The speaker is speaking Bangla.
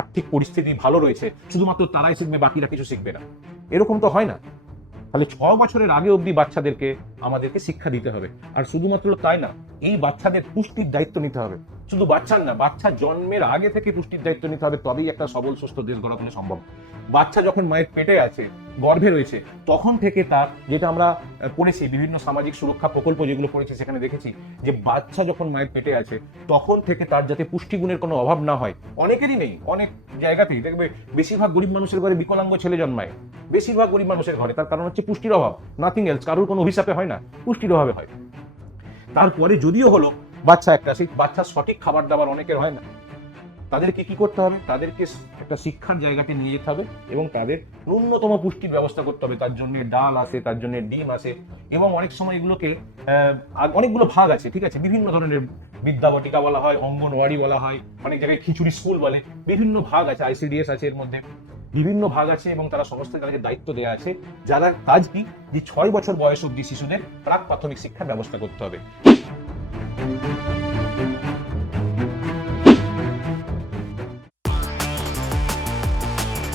আর্থিক পরিস্থিতি ভালো রয়েছে, শুধুমাত্র তারাই শিখবে, বাকিরা কিছু শিখবে না, এরকম তো হয় না। তাহলে 6 বছরের আগে অবধি বাচ্চাদেরকে আমাদেরকে শিক্ষা দিতে হবে। আর শুধুমাত্র তাই না, এই বাচ্চাদের পুষ্টির দায়িত্ব নিতে হবে। শুধু বাচ্চার না, বাচ্চা জন্মের আগে থেকে পুষ্টির দায়িত্ব নিতে হবে, তবেই একটা সবল সুস্থ দেশ গড়া সম্ভব। বাচ্চা যখন মায়ের পেটে আছে, গর্ভে রয়েছে, তখন থেকে তার, যেটা আমরা পড়েছি বিভিন্ন সামাজিক সুরক্ষা প্রকল্প যেগুলো পড়েছি, সেখানে দেখেছি যে বাচ্চা যখন মায়ের পেটে আছে তখন থেকে তার যাতে পুষ্টিগুণের কোনো অভাব না হয়। অনেকেরই নেই, অনেক জায়গাতেই দেখবে বেশিরভাগ গরিব মানুষের ঘরে বিকলাঙ্গ ছেলে জন্মায়, বেশিরভাগ গরিব মানুষের ঘরে। তার কারণ হচ্ছে পুষ্টির অভাব, নাথিং এলস। কারোর কোনো অভিশাপে হয় না, পুষ্টির অভাবে হয়। তারপরে যদিও হলো বাচ্চা একটা, সেই বাচ্চার সঠিক খাবার দাবার অনেকের হয় না। তাদেরকে কি করতে হবে? তাদেরকে একটা শিক্ষার জায়গাতে নিয়ে যেতে হবে এবং তাদের ন্যূনতম পুষ্টির ব্যবস্থা করতে হবে। তার জন্য ডাল আছে, তার জন্য ডিম আছে, এবং অনেক সময় এগুলোকে অনেকগুলো ভাগ আছে, ঠিক আছে, বিভিন্ন ধরনের বিদ্যাবটিকা বলা হয়, অঙ্গনওয়াড়ি বলা হয়, অনেক জায়গায় খিচুড়ি স্কুল বলে, বিভিন্ন ভাগ আছে, ICDS আছে, এর মধ্যে বিভিন্ন ভাগ আছে, এবং তারা সমস্ত তাদেরকে দায়িত্ব দেওয়া আছে, যারা কাজ কি, যে 6 বছর বয়স অবধি শিশুদের প্রাক প্রাথমিক শিক্ষার ব্যবস্থা করতে হবে।